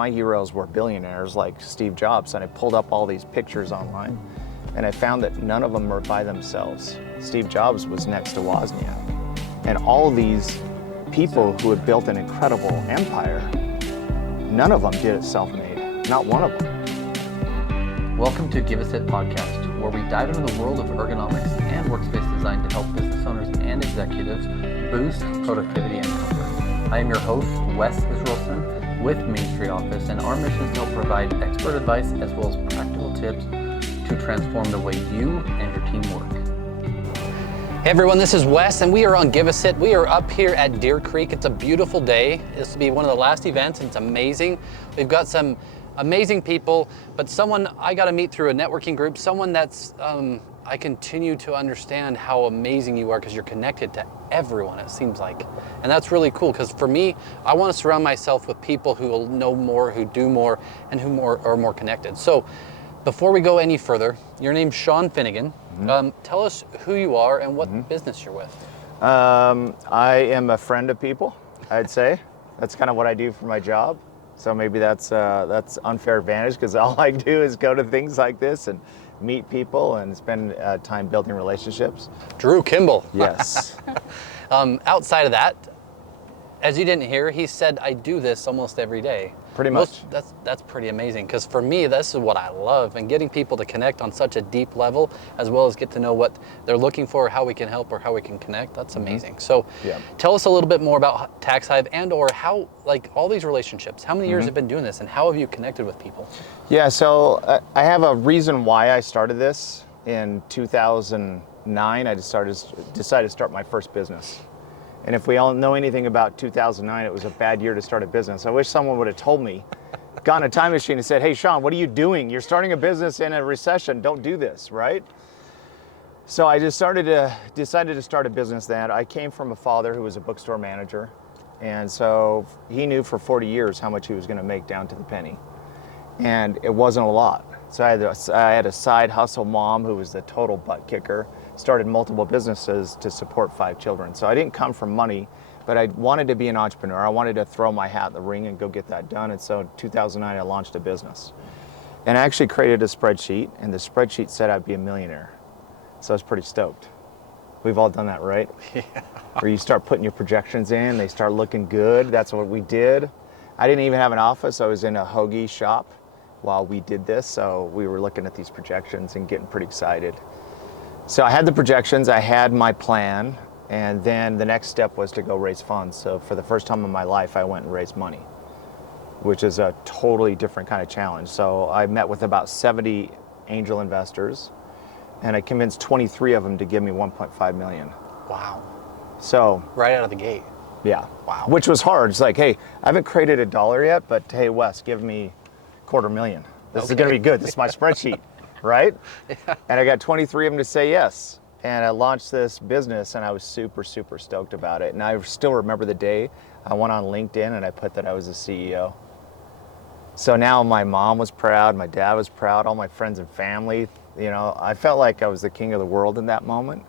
my heroes were billionaires like Steve Jobs, and I pulled up all these pictures online, and I found that none of them were by themselves. Steve Jobs was next to Wozniak. And all these people who had built an incredible empire, none of them did it self-made, not one of them. Welcome to Give Us It podcast, where we dive into the world of ergonomics and workspace design to help business owners and executives boost productivity and comfort. I am your host, Wes Israelson with Main Street Office, and our mission is to help provide expert advice as well as practical tips to transform the way you and your team work. Hey everyone, this is Wes and we are on Give Us It. We are up here at Deer Creek. It's a beautiful day. This will be one of the last events and it's amazing. We've got some amazing people, but someone I got to meet through a networking group, someone that's, I continue to understand how amazing you are because you're connected to everyone, it seems like. And that's really cool because for me, I want to surround myself with people who will know more, who do more, and who are more connected. So before we go any further, your name's Shawn Finnegan. Tell us who you are and what business you're with. I am a friend of people, I'd say. That's kind of what I do for my job. So maybe that's unfair advantage because all I do is go to things like this and meet people and spend time building relationships. Drew Kimball. Yes. Outside of that, as you didn't hear, he said, I do this almost every day. Pretty much. That's pretty amazing because for me, this is what I love, and getting people to connect on such a deep level as well as get to know what they're looking for, how we can help or how we can connect. That's amazing. So tell us a little bit more about TaxHive and or how, like all these relationships, how many years have been doing this and how have you connected with people? Yeah, so I have a reason why I started this. In 2009, I decided to start my first business. And if we all know anything about 2009, it was a bad year to start a business. I wish someone would have told me, gotten a time machine and said, hey, Shawn, what are you doing? You're starting a business in a recession. Don't do this, right? So I decided to start a business then. I came from a father who was a bookstore manager. And so he knew for 40 years how much he was going to make down to the penny. And it wasn't a lot. So I had a side hustle mom who was the total butt kicker. Started multiple businesses to support 5 children. So I didn't come from money, but I wanted to be an entrepreneur. I wanted to throw my hat in the ring and go get that done. And so in 2009, I launched a business. And I actually created a spreadsheet, and the spreadsheet said I'd be a millionaire. So I was pretty stoked. We've all done that, right? Yeah. Where you start putting your projections in, they start looking good. That's what we did. I didn't even have an office. I was in a hoagie shop while we did this. So we were looking at these projections and getting pretty excited. So I had the projections, I had my plan, and then the next step was to go raise funds. So for the first time in my life, I went and raised money, which is a totally different kind of challenge. So I met with about 70 angel investors, and I convinced 23 of them to give me 1.5 million. Wow. So right out of the gate. Yeah. Wow. Which was hard. It's like, hey, I haven't created a dollar yet, but hey, Wes, give me $250,000. This is gonna be good. This is my spreadsheet. Right? Yeah. And I got 23 of them to say yes. And I launched this business and I was super, super stoked about it. And I still remember the day I went on LinkedIn and I put that I was a CEO. So now my mom was proud, my dad was proud, all my friends and family. You know, I felt like I was the king of the world in that moment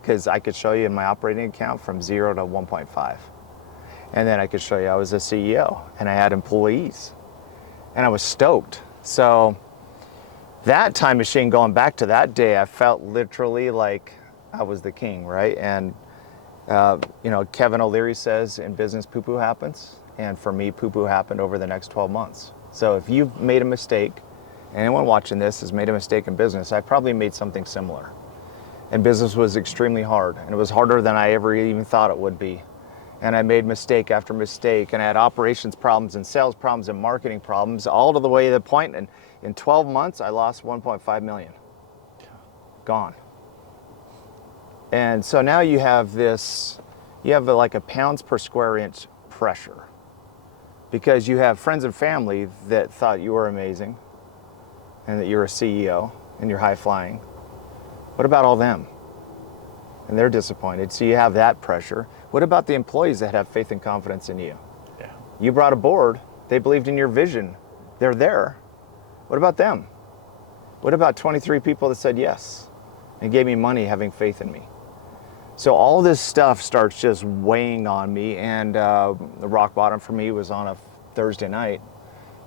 because I could show you in my operating account from 0 to 1.5. And then I could show you I was a CEO and I had employees. And I was stoked. So that time machine, going back to that day, I felt literally like I was the king, right? And, you know, Kevin O'Leary says in business, poo-poo happens. And for me, poo-poo happened over the next 12 months. So if you've made a mistake, anyone watching this has made a mistake in business, I probably made something similar. And business was extremely hard. And it was harder than I ever even thought it would be. And I made mistake after mistake. And I had operations problems and sales problems and marketing problems, all to the way to the point. And in 12 months, I lost 1.5 million. Gone. And so now you have this, you have like a pounds per square inch pressure because you have friends and family that thought you were amazing and that you're a CEO and you're high flying. What about all them? And they're disappointed. So you have that pressure. What about the employees that have faith and confidence in you? Yeah. You brought a board. They believed in your vision. They're there. What about them? What about 23 people that said yes and gave me money having faith in me? So all this stuff starts just weighing on me, and the rock bottom for me was on a Thursday night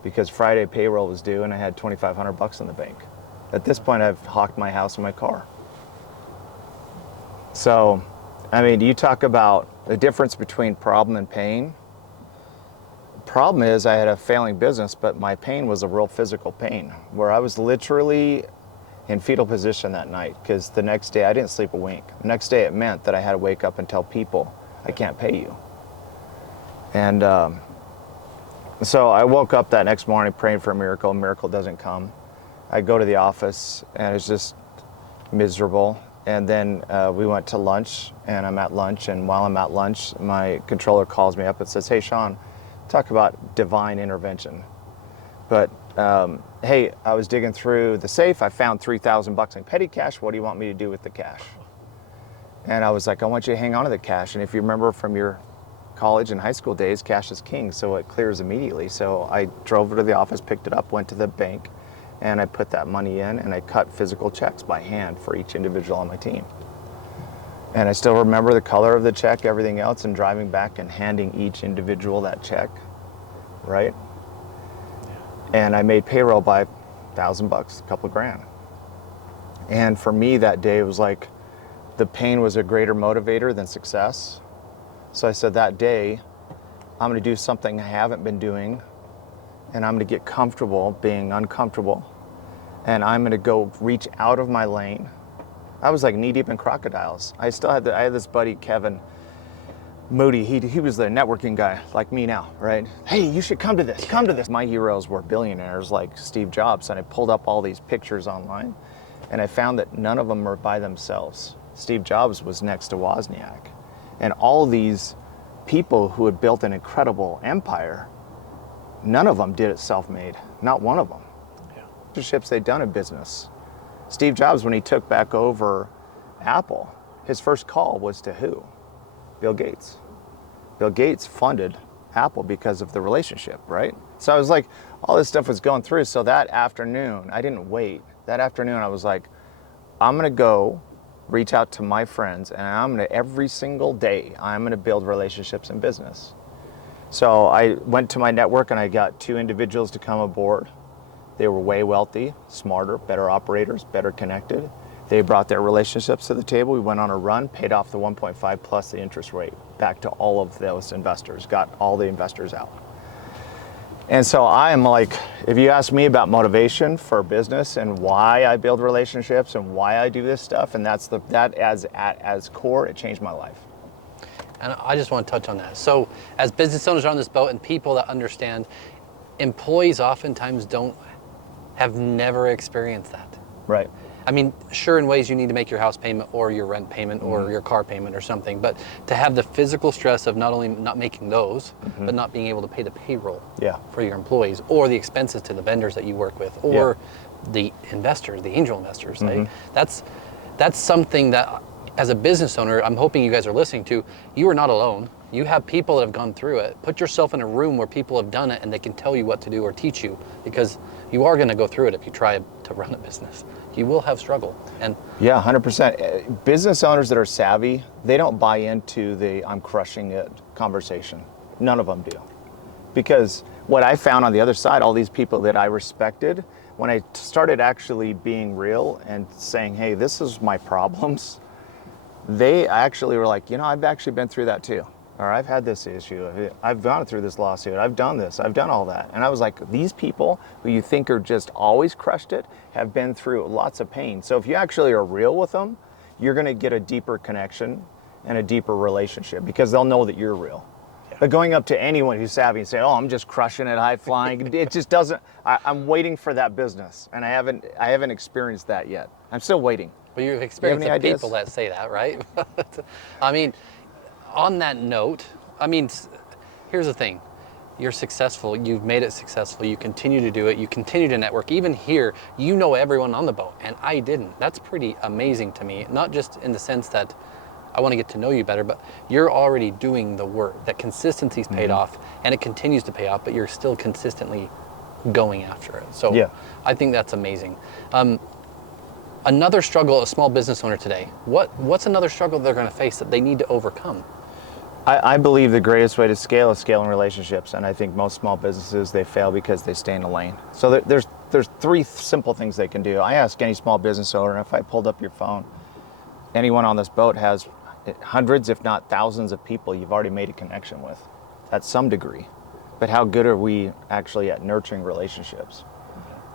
because Friday payroll was due and I had $2,500 in the bank. At this point, I've hawked my house and my car. So, I mean, you talk about the difference between problem and pain. The problem is I had a failing business, but my pain was a real physical pain where I was literally in fetal position that night because the next day I didn't sleep a wink. The next day it meant that I had to wake up and tell people, I can't pay you. And so I woke up that next morning praying for a miracle. A miracle doesn't come. I go to the office and it's just miserable. And then we went to lunch, and I'm at lunch, and while I'm at lunch, my controller calls me up and says, hey, Shawn, talk about divine intervention. But hey, I was digging through the safe. I found $3,000 in petty cash. What do you want me to do with the cash? And I was like, I want you to hang on to the cash. And if you remember from your college and high school days, cash is king, so it clears immediately. So I drove to the office, picked it up, went to the bank, and I put that money in, and I cut physical checks by hand for each individual on my team. And I still remember the color of the check, everything else, and driving back and handing each individual that check, right? And I made payroll by $1,000, a couple grand. And for me that day, it was like the pain was a greater motivator than success. So I said that day, I'm gonna do something I haven't been doing, and I'm gonna get comfortable being uncomfortable, and I'm gonna go reach out of my lane. I was like knee deep in crocodiles. I had this buddy, Kevin Moody. He was the networking guy like me now, right? Hey, you should come to this. My heroes were billionaires like Steve Jobs, and I pulled up all these pictures online, and I found that none of them were by themselves. Steve Jobs was next to Wozniak. And all these people who had built an incredible empire, none of them did it self-made, not one of them. Yeah. Relationships they'd done in business. Steve Jobs, when he took back over Apple, his first call was to who? Bill Gates. Bill Gates funded Apple because of the relationship, right? So I was like, all this stuff was going through. So that afternoon, I didn't wait. That afternoon, I was like, I'm gonna go reach out to my friends, and I'm gonna, every single day, I'm gonna build relationships in business. So I went to my network and I got 2 individuals to come aboard. They were way wealthy, smarter, better operators, better connected. They brought their relationships to the table. We went on a run, paid off the 1.5 plus the interest rate back to all of those investors, got all the investors out. And so I am like, if you ask me about motivation for business and why I build relationships and why I do this stuff, and that as core, it changed my life. And I just want to touch on that. So as business owners on this boat and people that understand, employees oftentimes have never experienced that. Right. I mean, sure, in ways you need to make your house payment or your rent payment or your car payment or something, but to have the physical stress of not only not making those, but not being able to pay the payroll for your employees or the expenses to the vendors that you work with or the investors, the angel investors. That's something that, as a business owner, I'm hoping you guys are listening to. You are not alone. You have people that have gone through it. Put yourself in a room where people have done it and they can tell you what to do or teach you, because you are going to go through it if you try to run a business. You will have struggle. And yeah, 100%. Business owners that are savvy, they don't buy into the I'm crushing it conversation. None of them do. Because what I found on the other side, all these people that I respected, when I started actually being real and saying, hey, this is my problems, they actually were like, you know, I've actually been through that too. Or I've had this issue, I've gone through this lawsuit, I've done this, I've done all that. And I was like, these people who you think are just always crushed it have been through lots of pain. So if you actually are real with them, you're gonna get a deeper connection and a deeper relationship because they'll know that you're real. Yeah. But going up to anyone who's savvy and saying, oh, I'm just crushing it, high flying, it just doesn't, I'm waiting for that business. And I haven't experienced that yet. I'm still waiting. Well, you've experienced the people that say that, right? I mean, on that note, I mean, here's the thing. You're successful, you've made it successful, you continue to do it, you continue to network. Even here, you know everyone on the boat, and I didn't. That's pretty amazing to me, not just in the sense that I want to get to know you better, but you're already doing the work. That consistency's paid off, and it continues to pay off, but you're still consistently going after it. So yeah. I think that's amazing. Another struggle a small business owner today, what's another struggle they're going to face that they need to overcome? I believe the greatest way to scale is scaling relationships, and I think most small businesses, they fail because they stay in a lane. So there's three simple things they can do. I ask any small business owner, if I pulled up your phone, anyone on this boat has hundreds, if not thousands of people you've already made a connection with at some degree. But how good are we actually at nurturing relationships?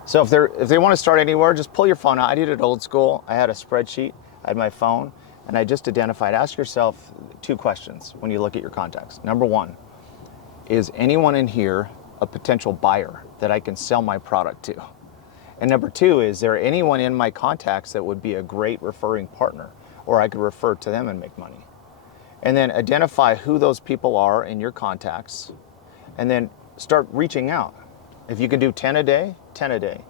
So if they want to start anywhere, just pull your phone out. I did it old school. I had a spreadsheet, I had my phone, and I just identified, ask yourself 2 questions when you look at your contacts. Number 1, is anyone in here a potential buyer that I can sell my product to? And number 2, is there anyone in my contacts that would be a great referring partner, or I could refer to them and make money? And then identify who those people are in your contacts, and then start reaching out. If you can do 10 a day, 10 a day.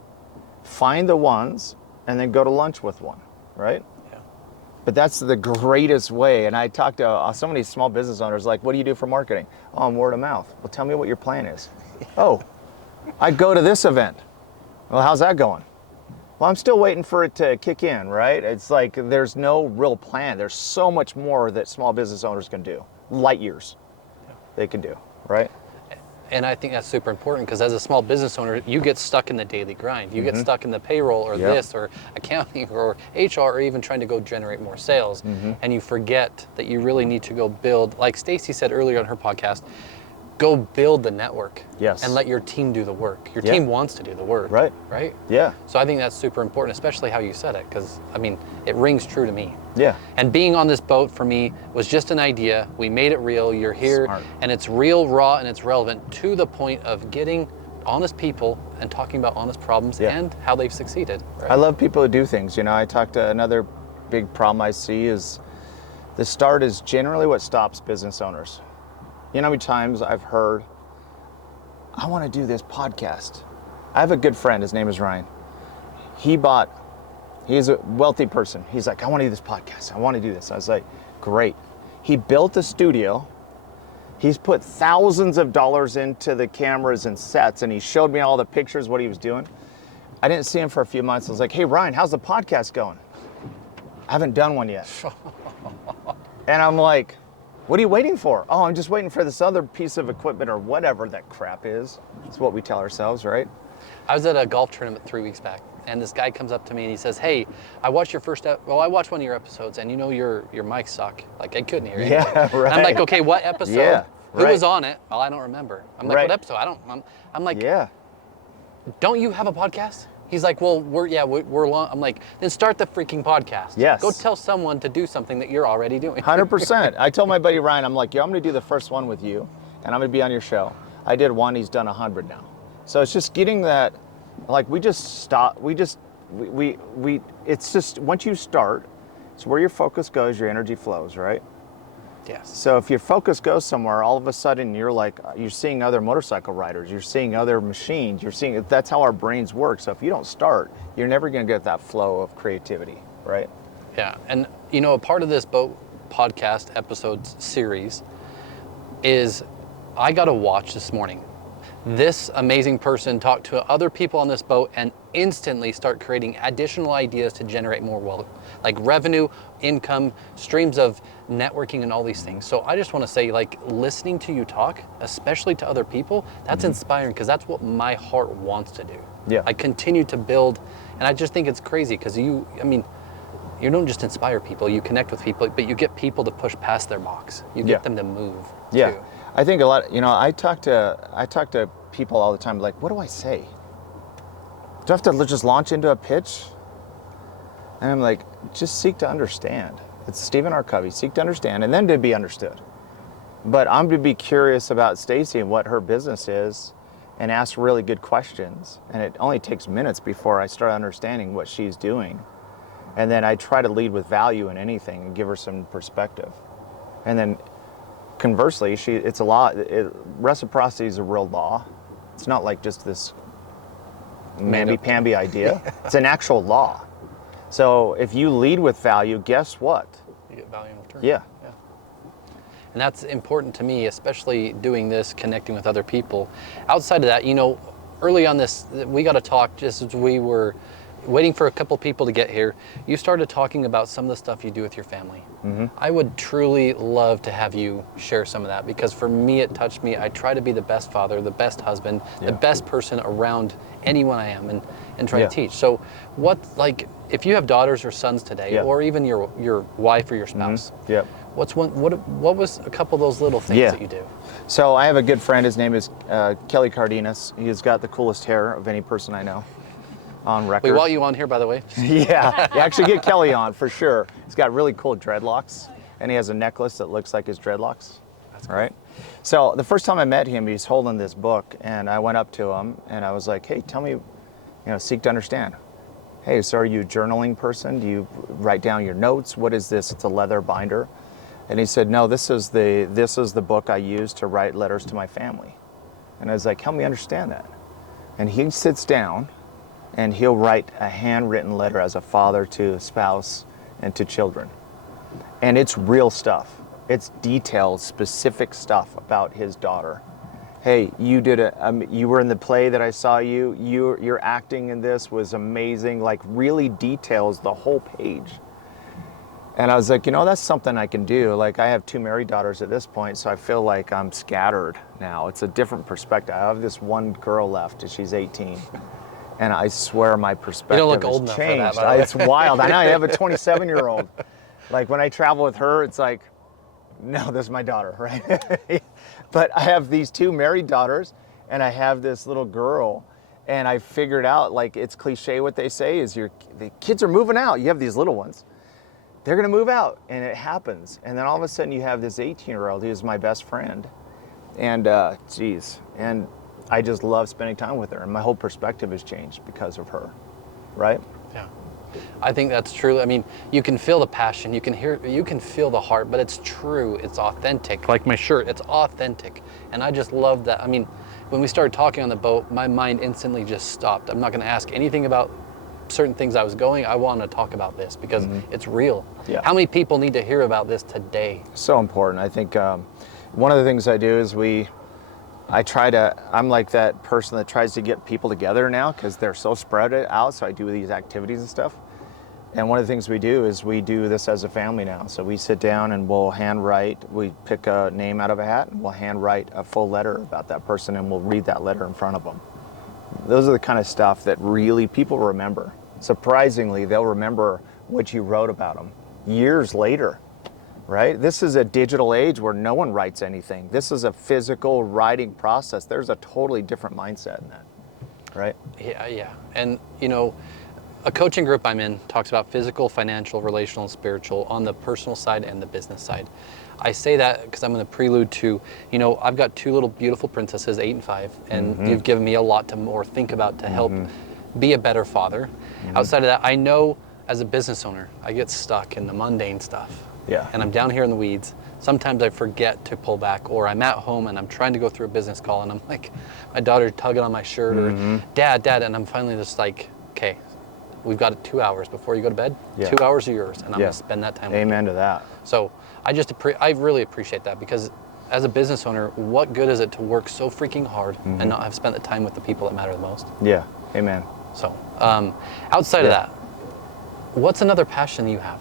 Find the ones, and then go to lunch with one, right? But that's the greatest way. And I talk to so many small business owners, like, what do you do for marketing? Oh, I'm word of mouth. Well, tell me what your plan is. Oh, I go to this event. Well, how's that going? Well, I'm still waiting for it to kick in, right? It's like there's no real plan. There's so much more that small business owners can do. Light years they can do, right? And I think that's super important, because as a small business owner, you get stuck in the daily grind. You get stuck in the payroll or this or accounting or HR, or even trying to go generate more sales. And you forget that you really need to go build, like Stacy said earlier on her podcast, go build the network. Yes. And let your team do the work. Your team wants to do the work. Right. Right? Yeah. So I think that's super important, especially how you said it, because, I mean, it rings true to me. Yeah. And being on this boat for me was just an idea. We made it real. You're here. Smart. And it's real, raw, and it's relevant to the point of getting honest people and talking about honest problems and how they've succeeded. Right? I love people who do things. You know, I talked to another big problem I see is the start is generally what stops business owners. You know how many times I've heard, I want to do this podcast. I have a good friend, his name is Ryan. He's a wealthy person. He's like, I want to do this podcast. I want to do this. I was like, great. He built a studio. He's put thousands of dollars into the cameras and sets, and he showed me all the pictures, what he was doing. I didn't see him for a few months. I was like, hey, Ryan, how's the podcast going? I haven't done one yet. And I'm like, what are you waiting for? Oh, I'm just waiting for this other piece of equipment or whatever that crap is. It's what we tell ourselves, right? I was at a golf tournament 3 weeks back, and this guy comes up to me and he says, hey, I watched I watched one of your episodes, and you know your mics suck. Like, I couldn't hear you. Yeah, right. And I'm like, okay, what episode? Yeah, Who was on it? Well, I don't remember. I'm like, what episode? I'm like, don't you have a podcast? He's like, well, we're long. I'm like, then start the freaking podcast. Yes. Go tell someone to do something that you're already doing. 100%. I told my buddy Ryan, I'm like, yo, I'm going to do the first one with you, and I'm going to be on your show. I did one. He's done 100 now. So it's just getting that, like, we just stop. It's just, once you start, it's where your focus goes, your energy flows, right? Yes. So if your focus goes somewhere, all of a sudden you're seeing other motorcycle riders, you're seeing other machines, that's how our brains work. So if you don't start, you're never going to get that flow of creativity, right? Yeah, and you know, a part of this boat podcast episode series is I got to watch this morning. This amazing person talk to other people on this boat and instantly start creating additional ideas to generate more wealth, like revenue, income, streams of networking, and all these things. So I just want to say, like, listening to you talk, especially to other people, that's inspiring, because that's what my heart wants to do. Yeah. I continue to build, and I just think it's crazy because you don't just inspire people, you connect with people, but you get people to push past their box. You get them to move. Yeah. Too. I think a lot, you know, I talk to people all the time, like, what do I say? Do I have to just launch into a pitch? And I'm like, just seek to understand. It's Stephen R. Covey, seek to understand, and then to be understood. But I'm to be curious about Stacy and what her business is, and ask really good questions. And it only takes minutes before I start understanding what she's doing. And then I try to lead with value in anything and give her some perspective. And then conversely, reciprocity is a real law. It's not like just this mamby-pamby idea. It's an actual law. So if you lead with value, guess what? You get value in return. Yeah. And that's important to me, especially doing this, connecting with other people. Outside of that, you know, early on this, we got to talk just as we were waiting for a couple people to get here, you started talking about some of the stuff you do with your family. I would truly love to have you share some of that, because for me, it touched me. I try to be the best father, the best husband, the best person around anyone I am, and try to teach. So what, like, if you have daughters or sons today, or even your wife or your spouse, what was a couple of those little things that you do? So I have a good friend, his name is Kelly Cardenas. He's got the coolest hair of any person I know on record. We want you on here, by the way. Yeah, you actually get Kelly on for sure. He's got really cool dreadlocks, and he has a necklace that looks like his dreadlocks. That's cool. Right? So the first time I met him, he's holding this book, and I went up to him, and I was like, hey, tell me, seek to understand. Hey, so are you a journaling person? Do you write down your notes? What is this? It's a leather binder. And he said, no, this is the book I use to write letters to my family. And I was like, help me understand that. And he sits down and he'll write a handwritten letter as a father to a spouse and to children. And it's real stuff. It's detailed, specific stuff about his daughter. Hey, you were in the play that I saw you. Your acting in this was amazing. Like, really details the whole page. And I was like, that's something I can do. Like, I have 2 married daughters at this point, so I feel like I'm scattered now. It's a different perspective. I have this one girl left, and she's 18. And I swear my perspective has changed. It's wild. I know, I have a 27-year-old. Like, when I travel with her, it's like, no, this is my daughter, right? But I have these 2 married daughters, and I have this little girl. And I figured out, like, it's cliche what they say is the kids are moving out. You have these little ones. They're going to move out, and it happens. And then all of a sudden you have this 18-year-old who's my best friend. And and I just love spending time with her. And my whole perspective has changed because of her, right? Yeah, I think that's true. I mean, you can feel the passion, you can feel the heart, but it's true, it's authentic. Like my shirt, it's authentic. And I just love that. I mean, when we started talking on the boat, my mind instantly just stopped. I'm not going to ask anything about certain things I want to talk about this because it's real. Yeah. How many people need to hear about this today? So important. I think one of the things I do is I'm like that person that tries to get people together now because they're so spread out. So I do these activities and stuff. And one of the things we do is we do this as a family now. So we sit down and we'll handwrite, we pick a name out of a hat and we'll handwrite a full letter about that person and we'll read that letter in front of them. Those are the kind of stuff that really people remember. Surprisingly, they'll remember what you wrote about them years later, right? This is a digital age where no one writes anything. This is a physical writing process. There's a totally different mindset in that, right? Yeah. And, a coaching group I'm in talks about physical, financial, relational, and spiritual on the personal side and the business side. I say that because I'm going to prelude to, I've got 2 little beautiful princesses, 8 and 5, and you've given me a lot to more think about to help be a better father. Outside of that, I know as a business owner, I get stuck in the mundane stuff. Yeah. And I'm down here in the weeds. Sometimes I forget to pull back, or I'm at home and I'm trying to go through a business call and I'm like, my daughter tugging on my shirt or dad, and I'm finally just like, okay, we've got 2 hours before you go to bed. 2 hours are yours, and I'm going to spend that time with you. Amen to that. So I really appreciate that because as a business owner, what good is it to work so freaking hard and not have spent the time with the people that matter the most? Yeah, amen. So outside of that, what's another passion you have?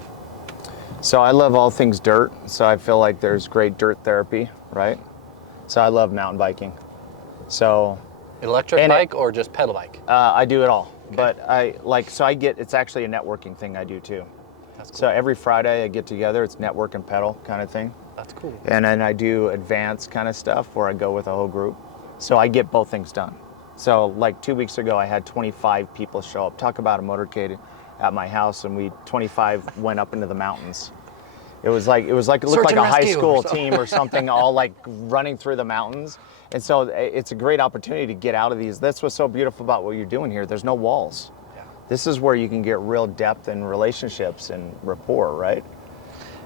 So I love all things dirt. So I feel like there's great dirt therapy, right? So I love mountain biking. So electric bike or just pedal bike? I do it all. Okay. But it's actually a networking thing I do too. That's cool. So every Friday I get together, it's network and pedal kind of thing. That's cool. And then I do advanced kind of stuff where I go with a whole group. So I get both things done. So like 2 weeks ago, I had 25 people show up. Talk about a motorcade at my house, and 25 went up into the mountains. It looked like a high school team or something, all like running through the mountains. And so it's a great opportunity to get out of these. That's what's so beautiful about what you're doing here. There's no walls. Yeah. This is where you can get real depth in relationships and rapport, right?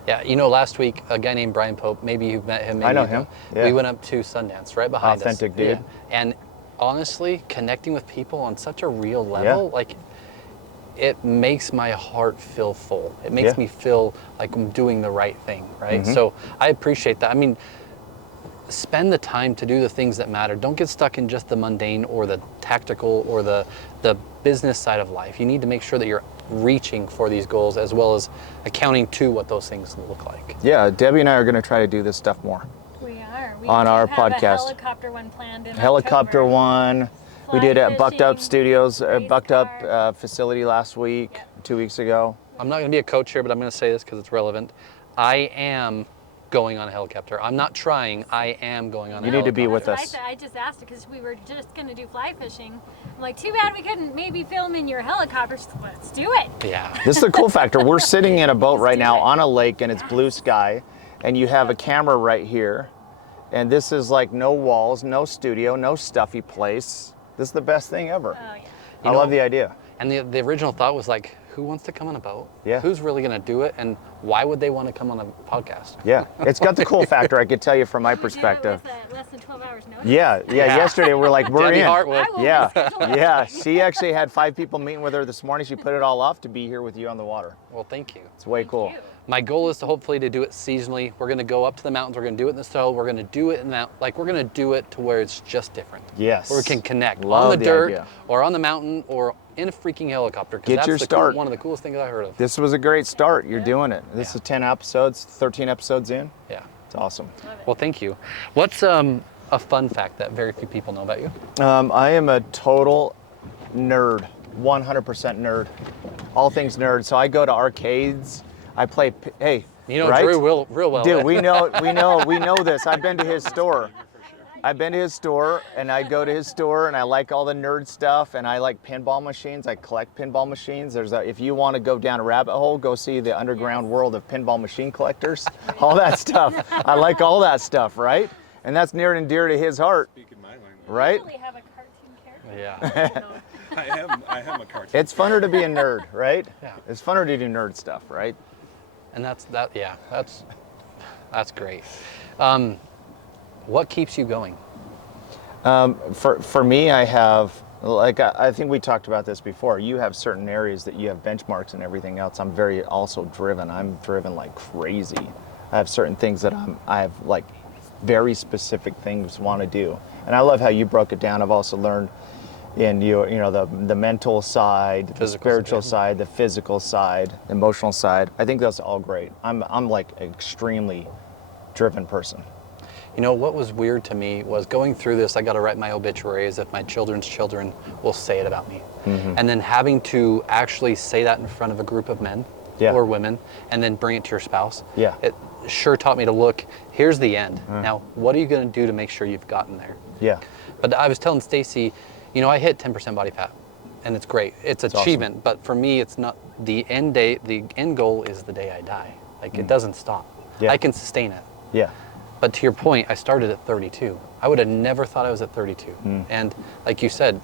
Yeah, last week, a guy named Brian Pope, maybe you've met him. Maybe I know him. Yeah. We went up to Sundance, right behind us. Authentic dude. Yeah. And honestly, connecting with people on such a real level, it makes my heart feel full. It makes me feel like I'm doing the right thing, right? So I appreciate that. I mean, spend the time to do the things that matter. Don't get stuck in just the mundane or the tactical or the business side of life. You need to make sure that you're reaching for these goals as well as accounting to what those things look like. Yeah, Debbie and I are going to try to do this stuff more. We are. We On do our have podcast. A helicopter one planned in Helicopter October. one. We did at Bucked Up fishing, Studios, race Bucked Up car. facility last week, Yep. 2 weeks ago. I'm not going to be a coach here, but I'm going to say this because it's relevant. I am going on a helicopter. I'm not trying. I am going on a You helicopter. need to be with That's what us. I said. I just asked it because we were just going to do fly fishing. I'm like, too bad we couldn't maybe film in your helicopter. So let's do it. Yeah. This is the cool factor. We're sitting in a boat right do now it. on a lake and it's blue sky, and you have a camera right here. And this is like no walls, no studio, no stuffy place. This is the best thing ever. Oh, yeah. I love the idea. And the original thought was like, who wants to come on a boat? Yeah. Who's really going to do it? And why would they want to come on a podcast? Yeah, it's got the cool factor, I could tell you from my Would you do it perspective. with, less than 12 hours notice? Yeah, yesterday we're like, we're Debbie in. Hartwood. I will Yeah, reschedule it. yeah. She actually had 5 people meeting with her this morning. She put it all off to be here with you on the water. Well, thank you. It's way cool. You. My goal is to hopefully to do it seasonally. We're going to go up to the mountains. We're going to do it in the snow. We're going to do it in that, like we're going to do it to where it's just different. Yes. Where we can connect Love on the the dirt idea. or on the mountain or in a freaking helicopter. 'Cause Get that's your the start. one of the coolest things I heard of. This was a great start. You're doing it. This Yeah. is 10 episodes, 13 episodes in. Yeah. It's awesome. Well, thank you. What's a fun fact that very few people know about you? I am a total nerd, 100% nerd. All things nerd. So I go to arcades. I play. Hey, You know right? Drew real well. Dude, we know this. I've been to his store. I've been to his store, and I go to his store, and I like all the nerd stuff, and I like pinball machines. I collect pinball machines. If you want to go down a rabbit hole, go see the underground world of pinball machine collectors. All that stuff. I like all that stuff, right? And that's near and dear to his heart, Speaking my language. right? You really have a cartoon character. Yeah. I am a cartoon. It's funner to be a nerd, right? Yeah. It's funner to do nerd stuff, right? And that's great. What keeps you going? For me, I have, like, I think we talked about this before. You have certain areas that you have benchmarks and everything else. I'm very also driven. I'm driven like crazy. I have certain things that I have like very specific things want to do. And I love how you broke it down. I've also learned in the mental side, the Physical spiritual side. side, the physical side, the emotional side. I think that's all great. I'm like an extremely driven person. You know, what was weird to me was going through this, I got to write my obituary as if my children's children will say it about me. Mm-hmm. And then having to actually say that in front of a group of men Yeah. or women and then bring it to your spouse. Yeah. It sure taught me to look, here's the end. Now, what are you going to do to make sure you've gotten there? Yeah. But I was telling Stacy, you know, I hit 10% body fat and it's great. It's awesome. achievement, but for me, it's not the end day. The end goal is the day I die. Like it doesn't stop. Yeah. I can sustain it. Yeah. But to your point, I started at 32. I would have never thought I was at 32. And like you said,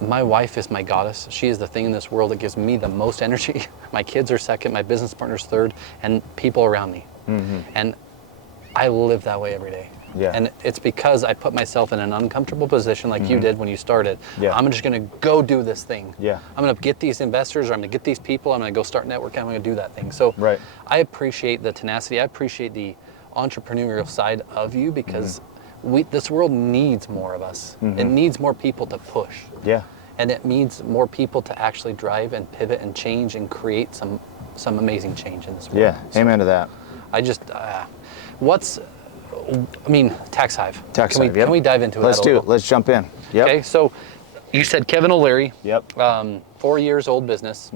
my wife is my goddess. She is the thing in this world that gives me the most energy. My kids are second, my business partner's third, and people around me. And I live that way every day. Yeah. And it's because I put myself in an uncomfortable position like you did when you started. Yeah. I'm just gonna go do this thing. Yeah. I'm gonna get these investors, or I'm gonna get these people, I'm gonna go start networking, I'm gonna do that thing. So Right. I appreciate the tenacity, I appreciate the entrepreneurial side of you because this world needs more of us. It needs more people to push. Yeah. And it needs more people to actually drive and pivot and change and create some amazing change in this world. Yeah. Amen to that. I just, Tax Hive. Tax Can Hive, yep. Can we dive into Let's that a do it. little? Let's jump in. Yep. Okay, so you said Kevin O'Leary. Yep. 4 years old business.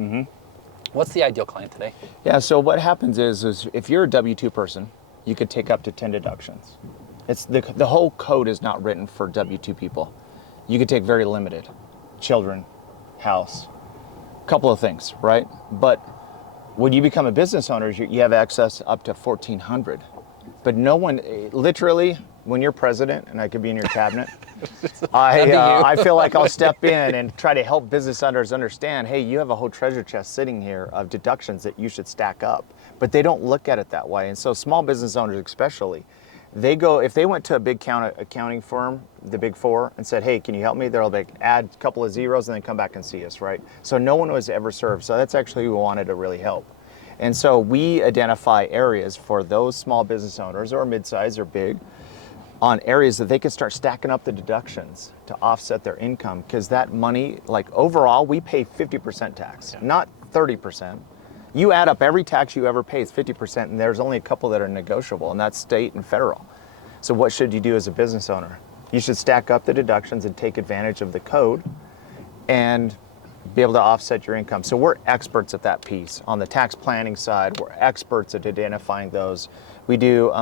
What's the ideal client today? Yeah, so what happens is if you're a W-2 person, you could take up to 10 deductions. It's the whole code is not written for W-2 people. You could take very limited. Children, house, couple of things, right? But when you become a business owner, you have access up to 1,400. But no one, literally, when you're president, and I could be in your cabinet, I feel like I'll step in and try to help business owners understand, hey, you have a whole treasure chest sitting here of deductions that you should stack up. But they don't look at it that way. And so small business owners especially, if they went to a big accounting firm, the Big Four, and said, hey, can you help me? They'll like add a couple of zeros and then come back and see us, right? So no one was ever served. So that's actually who we wanted to really help. And so we identify areas for those small business owners or mid-size or big on areas that they can start stacking up the deductions to offset their income, because that money, like overall, we pay 50% tax, not 30%. You add up every tax you ever pay, it's 50%, and there's only a couple that are negotiable, and that's state and federal. So what should you do as a business owner? You should stack up the deductions and take advantage of the code and be able to offset your income. So we're experts at that piece. On the tax planning side, we're experts at identifying those. We do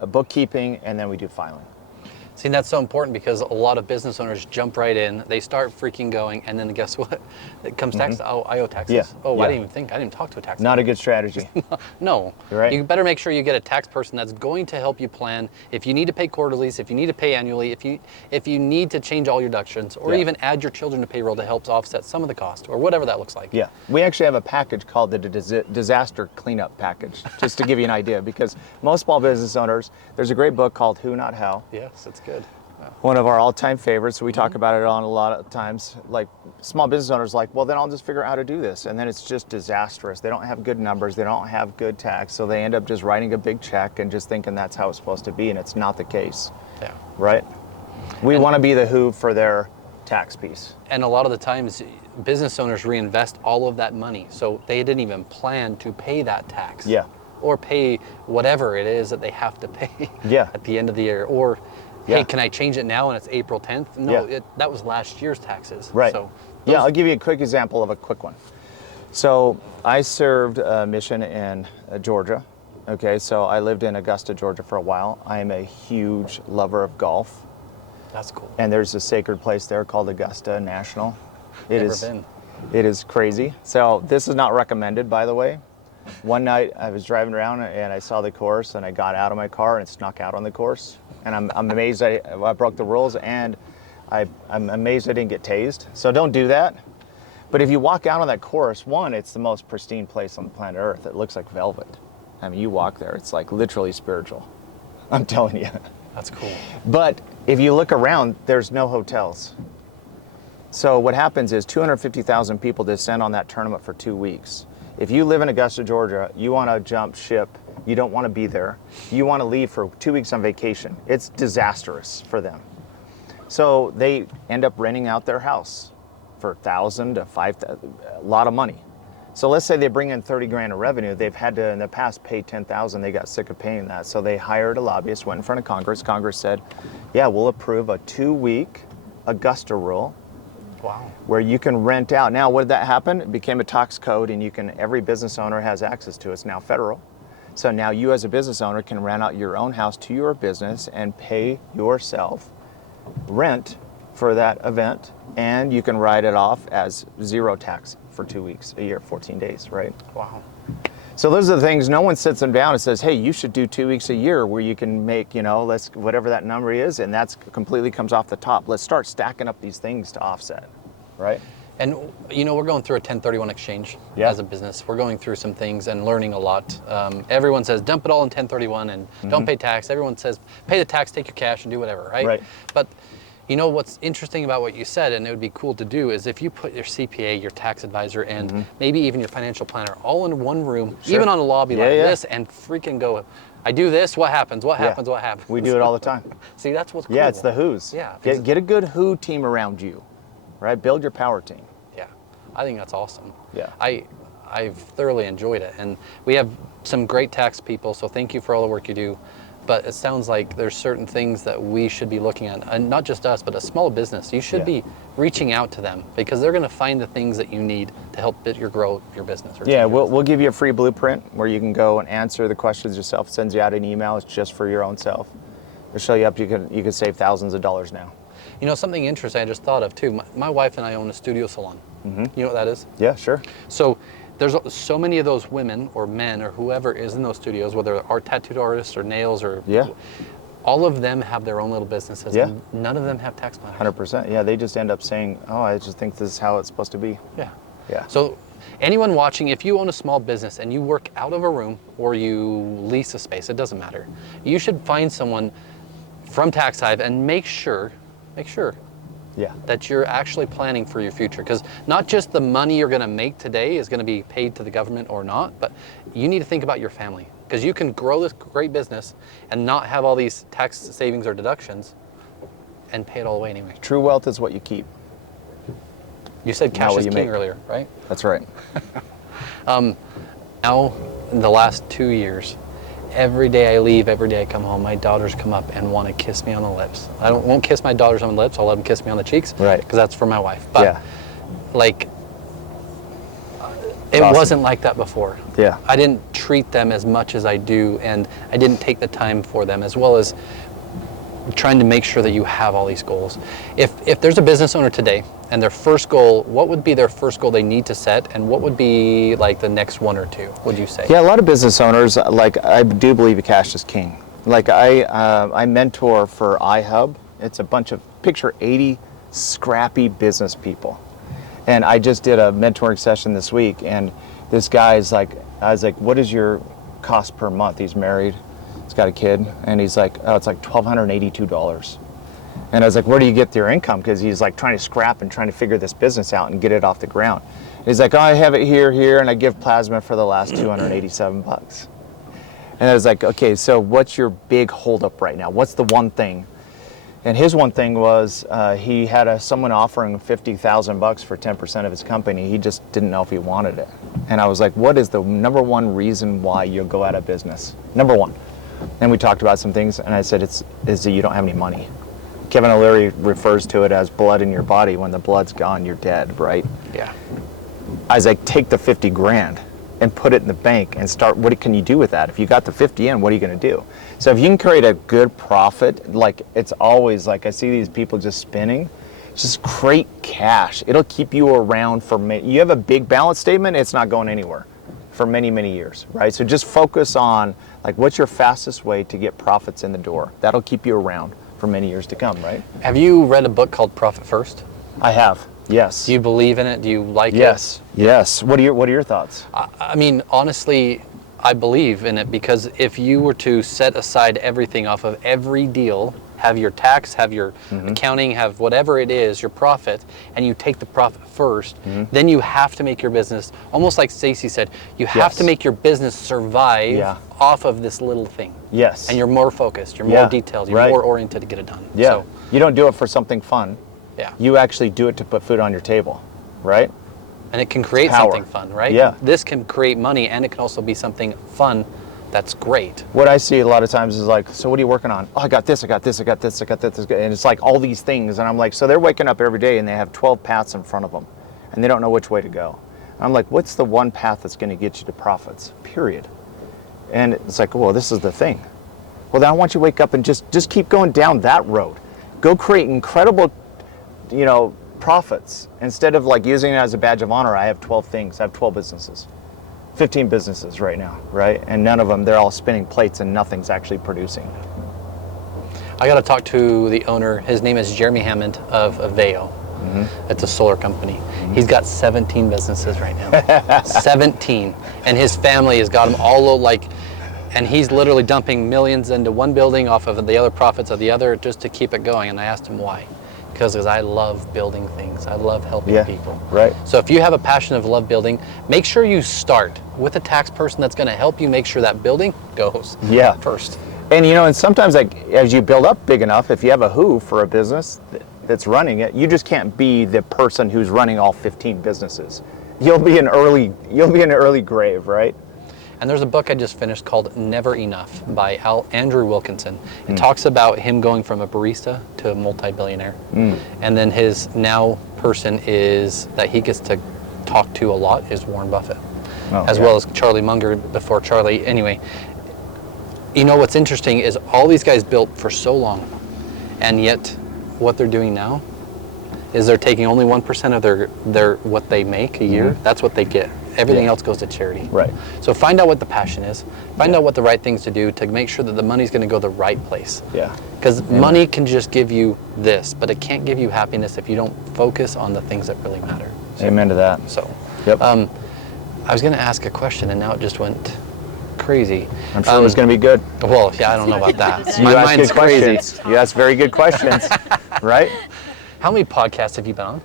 bookkeeping, and then we do filing. See, that's so important because a lot of business owners jump right in, they start freaking going, and then guess what? It comes tax, oh, I owe taxes. Yeah. Oh, Yeah. I didn't even talk to a tax Not a good strategy. No. You're right. You better make sure you get a tax person that's going to help you plan. If you need to pay quarterlies, if you need to pay annually, if you need to change all your deductions, or Yeah. even add your children to payroll to help offset some of the cost, or whatever that looks like. Yeah, we actually have a package called the disaster cleanup package, just to give you an idea, because most small business owners, there's a great book called Who Not How. Yes, it's good. One of our all-time favorites. We talk about it on a lot of times. Like small business owners, like, well, then I'll just figure out how to do this, and then it's just disastrous. They don't have good numbers. They don't have good tax, so they end up just writing a big check and just thinking that's how it's supposed to be, and it's not the case. Yeah. Right? We want to be the who for their tax piece. And a lot of the times, business owners reinvest all of that money, so they didn't even plan to pay that tax. Yeah. Or pay whatever it is that they have to pay Yeah. at the end of the year. Or, hey, Yeah. can I change it now and it's April 10th? No, Yeah. that was last year's taxes. Right. So Yeah, I'll give you a quick example of a quick one. So I served a mission in Georgia. Okay, so I lived in Augusta, Georgia for a while. I am a huge lover of golf, that's cool. and there's a sacred place there called Augusta National. Never been. It is crazy. So this is not recommended, by the way. One night I was driving around and I saw the course, and I got out of my car and snuck out on the course. And I'm amazed I broke the rules, and I'm amazed I didn't get tased. So don't do that. But if you walk out on that course, one, it's the most pristine place on the planet Earth. It looks like velvet. I mean, you walk there, it's like literally spiritual. I'm telling you. That's cool. But if you look around, there's no hotels. So what happens is 250,000 people descend on that tournament for 2 weeks. If you live in Augusta, Georgia, you want to jump ship, you don't want to be there, you want to leave for 2 weeks on vacation, it's disastrous for them. So they end up renting out their house for $1,000 to $5,000, a lot of money. So let's say they bring in 30 grand of revenue, they've had to in the past pay 10,000, they got sick of paying that. So they hired a lobbyist, went in front of Congress. Congress said, yeah, we'll approve a 2-week Augusta rule. Wow. Where you can rent out. Now, what did that happen? It became a tax code, and every business owner has access to it. It's now federal. So now you as a business owner can rent out your own house to your business and pay yourself rent for that event, and you can write it off as zero tax for 2 weeks, a year, 14 days, right? Wow. So those are the things, no one sits them down and says, hey, you should do 2 weeks a year where you can make, let's whatever that number is, and that's completely comes off the top. Let's start stacking up these things to offset, right? And we're going through a 1031 exchange as a business. We're going through some things and learning a lot. Everyone says dump it all in 1031 and don't pay tax. Everyone says pay the tax, take your cash, and do whatever, right? Right. But what's interesting about what you said, and it would be cool to do, is if you put your CPA, your tax advisor, and maybe even your financial planner all in one room, even on a lobby this, and freaking go, I do this, what happens, what happens, what happens? We do it all the time. See, that's what's cool. Yeah, it's the who's. Yeah. Get a good who team around you, right? Build your power team. Yeah, I think that's awesome. Yeah. I've thoroughly enjoyed it, and we have some great tax people, so thank you for all the work you do. But it sounds like there's certain things that we should be looking at, and not just us, but a small business. You should be reaching out to them because they're going to find the things that you need to help grow your business. Yeah, we'll give you a free blueprint where you can go and answer the questions yourself. It sends you out an email. It's just for your own self. It'll show you up. You can save thousands of dollars now. Something interesting I just thought of too. My wife and I own a studio salon. You know what that is? Yeah, sure. So there's so many of those women or men or whoever is in those studios, whether they're art tattooed artists or nails or all of them have their own little businesses. Yeah. And none of them have tax planners. 100%. Yeah, they just end up saying, oh, I just think this is how it's supposed to be. Yeah. Yeah. So anyone watching, if you own a small business and you work out of a room or you lease a space, it doesn't matter. You should find someone from TaxHive and make sure that you're actually planning for your future. Because not just the money you're going to make today is going to be paid to the government or not, but you need to think about your family. because you can grow this great business and not have all these tax savings or deductions and pay it all away anyway. True wealth is what you keep. You said Not cash what is you king make. earlier, right? That's right. Now, in the last 2 years, every day I leave, every day I come home, my daughters come up and want to kiss me on the lips. I won't kiss my daughters on the lips. I'll let them kiss me on the cheeks. Right. Because that's for my wife. But Yeah. like, it Awesome. wasn't like that before. Yeah. I didn't treat them as much as I do, and I didn't take the time for them, as well as trying to make sure that you have all these goals. If there's a business owner today and their first goal, what would be their first goal they need to set, and what would be like the next one or two, would you say? Yeah, a lot of business owners, like, I do believe cash is king. Like, I mentor for iHub. It's a bunch of, picture 80 scrappy business people. And I just did a mentoring session this week, and this guy's like, I was like, what is your cost per month? He's married, he's got a kid, and he's like, oh, it's like $1,282. And I was like, where do you get your income? Because he's like trying to scrap and trying to figure this business out and get it off the ground. He's like, oh, I have it here, and I give plasma for the last 287 bucks. And I was like, okay, so what's your big holdup right now? What's the one thing? And his one thing was he had someone offering 50,000 bucks for 10% of his company. He just didn't know if he wanted it. And I was like, what is the number one reason why you'll go out of business? Number one. And we talked about some things, and I said, is that you don't have any money. Kevin O'Leary refers to it as blood in your body. When the blood's gone, you're dead, right? Yeah. I was like, take the 50 grand and put it in the bank and start, what can you do with that? If you got the 50 in, what are you going to do? So if you can create a good profit, like, it's always like, I see these people just spinning, just create cash. It'll keep you around for, you have a big balance statement, it's not going anywhere for many, many years, right? So just focus on, like, what's your fastest way to get profits in the door? That'll keep you around for many years to come, right? Have you read a book called Profit First? I have, yes. Do you believe in it? Do you like it? Yes, yes. What are your thoughts? I mean, honestly, I believe in it, because if you were to set aside everything off of every deal, have your tax, have your accounting, have whatever it is, your profit, and you take the profit first, then you have to make your business, almost like Stacy said, you have to make your business survive off of this little thing. Yes. And you're more focused, you're more detailed, you're more oriented to get it done. Yeah. So, you don't do it for something fun. yeah. You actually do it to put food on your table, right? And it can create Power. something fun, right? Yeah. This can create money, and it can also be something fun that's great. What I see a lot of times is like, so what are you working on? Oh, I got this, I got this, I got this, I got this. And it's like all these things. And I'm like, so they're waking up every day and they have 12 paths in front of them and they don't know which way to go. And I'm like, what's the one path that's going to get you to profits, period? And it's like, well, this is the thing. Well, then I want you to wake up and just keep going down that road. Go create incredible, profits. Instead of like using it as a badge of honor, I have 12 things. I have 12 businesses. 15 businesses right now, right? And none of them, they're all spinning plates and nothing's actually producing. I got to talk to the owner. His name is Jeremy Hammond of Aveo. It's a solar company. He's got 17 businesses right now. 17. And his family has got them all and he's literally dumping millions into one building off of the other profits of the other just to keep it going. And I asked him why. Because I love building things. I love helping people. Right. So if you have a passion of love building, make sure you start with a tax person that's going to help you make sure that building goes first. And and sometimes, like, as you build up big enough, if you have a who for a business that's running it, you just can't be the person who's running all 15 businesses. You'll be an early grave, right? And there's a book I just finished called Never Enough by Andrew Wilkinson. It talks about him going from a barista to a multi-billionaire. And then his now person is that he gets to talk to a lot is Warren Buffett, as well as Charlie Munger before Charlie. Anyway, what's interesting is all these guys built for so long, and yet what they're doing now is they're taking only 1% of their what they make a year. That's what they get. Everything else goes to charity. Right. So find out what the passion is. Find out what the right things to do to make sure that the money's going to go the right place. Yeah. Because money can just give you this, but it can't give you happiness if you don't focus on the things that really matter. Amen to that. So, Yep. I was going to ask a question, and now it just went crazy. I'm sure it was going to be good. Well, yeah, I don't know about that. You My asked mind's good crazy. questions. You asked very good questions, right? How many podcasts have you been on?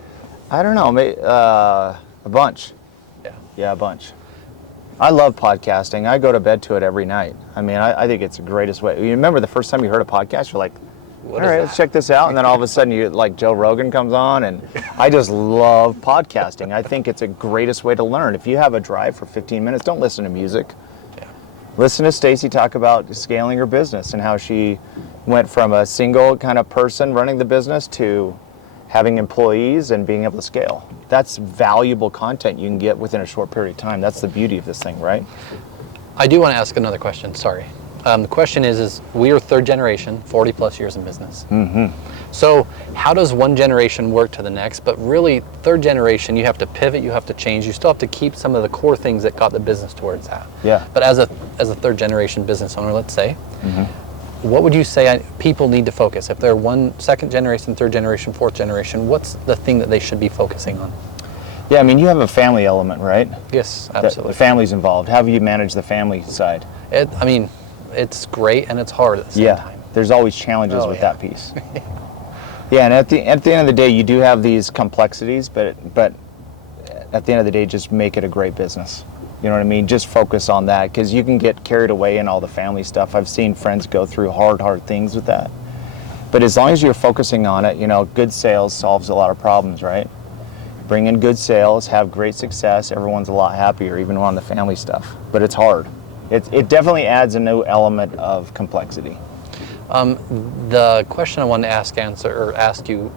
I don't know, maybe, a bunch. Yeah. Yeah, a bunch. I love podcasting. I go to bed to it every night. I mean, I think it's the greatest way. You remember the first time you heard a podcast, you're like, all right, let's check this out. And then all of a sudden, you like Joe Rogan comes on, and I just love podcasting. I think it's the greatest way to learn. If you have a drive for 15 minutes, don't listen to music. Yeah. Listen to Stacy talk about scaling her business and how she went from a single kind of person running the business to having employees and being able to scale. That's valuable content you can get within a short period of time. That's the beauty of this thing, right? I do want to ask another question, sorry. The question is we are third generation, 40 plus years in business. Mm-hmm. So how does one generation work to the next? But really, third generation, you have to pivot, you have to change, you still have to keep some of the core things that got the business to where it's at. Yeah. But as a third generation business owner, let's say, what would you say people need to focus? If they're second generation, third generation, fourth generation, what's the thing that they should be focusing on? Yeah, I mean, you have a family element, right? Yes, absolutely. The family's involved. How do you manage the family side? I mean, it's great and it's hard at the same time. There's always challenges with that piece. Yeah, and at the end of the day, you do have these complexities, but at the end of the day, just make it a great business. You know what I mean? Just focus on that, because you can get carried away in all the family stuff. I've seen friends go through hard things with that. But as long as you're focusing on it, you know, good sales solves a lot of problems, right? Bring in good sales, have great success, everyone's a lot happier, even on the family stuff. But it's hard. It definitely adds a new element of complexity. The question I wanted to ask you,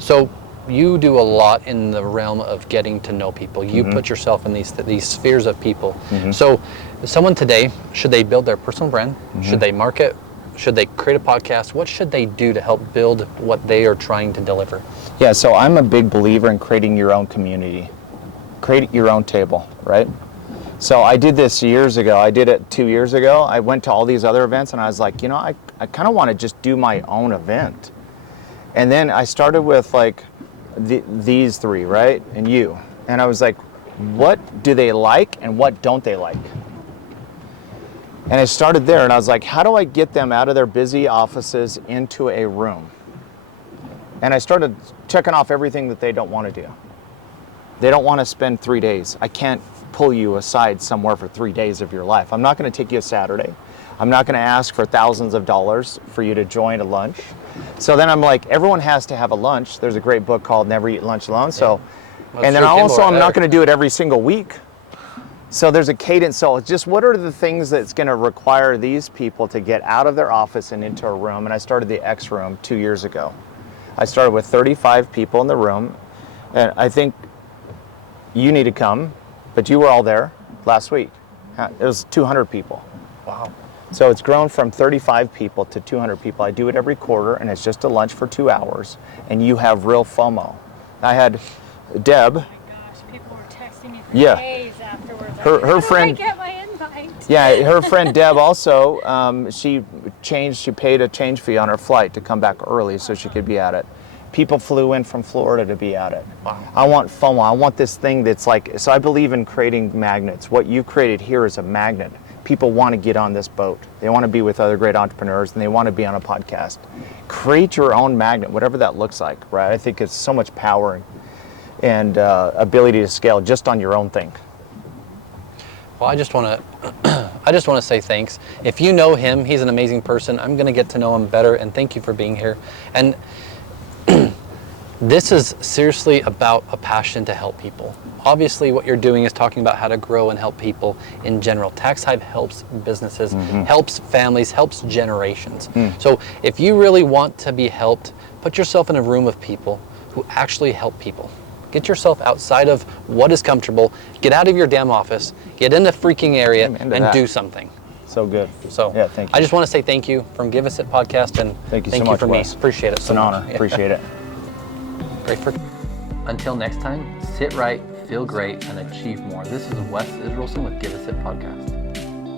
so you do a lot in the realm of getting to know people. You put yourself in these spheres of people. So someone today, should they build their personal brand? Should they market? Should they create a podcast? What should they do to help build what they are trying to deliver? Yeah, so I'm a big believer in creating your own community. Create your own table, right? So I did this years ago. I did it 2 years ago. I went to all these other events and I was like, you know, I kind of want to just do my own event. And then I started with like these three, right? And you. And I was like, what do they like and what don't they like? And I started there and I was like, how do I get them out of their busy offices into a room? And I started checking off everything that they don't want to do. They don't want to spend 3 days. I can't pull you aside somewhere for 3 days of your life. I'm not going to take you a Saturday. I'm not going to ask for thousands of dollars for you to join a lunch. So then I'm like, everyone has to have a lunch. There's a great book called Never Eat Lunch Alone. So, and then also I'm not going to do it every single week. So there's a cadence. So it's just, what are the things that's going to require these people to get out of their office and into a room? And I started the X Room 2 years ago. I started with 35 people in the room. And I think you need to come, but you were all there last week. It was 200 people. Wow. So it's grown from 35 people to 200 people. I do it every quarter, and it's just a lunch for 2 hours, and you have real FOMO. I had Deb. Oh my gosh, people were texting me for days afterwards. Her friend. I get my invite. Yeah, her friend Deb also. She paid a change fee on her flight to come back early so she could be at it. People flew in from Florida to be at it. Wow. I want FOMO. I want this thing that's like, so I believe in creating magnets. What you created here is a magnet. People want to get on this boat. They want to be with other great entrepreneurs, and they want to be on a podcast. Create your own magnet, whatever that looks like, right? I think it's so much power and ability to scale just on your own thing. Well, I just want to say thanks. If you know him, he's an amazing person. I'm going to get to know him better, and thank you for being here. And this is seriously about a passion to help people. Obviously, what you're doing is talking about how to grow and help people in general. Tax Hive helps businesses, helps families, helps generations. So if you really want to be helped, put yourself in a room of people who actually help people. Get yourself outside of what is comfortable. Get out of your damn office. Get in the freaking area and do something. So good. So yeah, thank you. I just want to say thank you from Give Us It Podcast, and thank you so much for Wes. me. Appreciate it. It's an honor. Appreciate it. Great for. Until next time, sit right, feel great, and achieve more. This is Wes Israelson with Give Us It Podcast.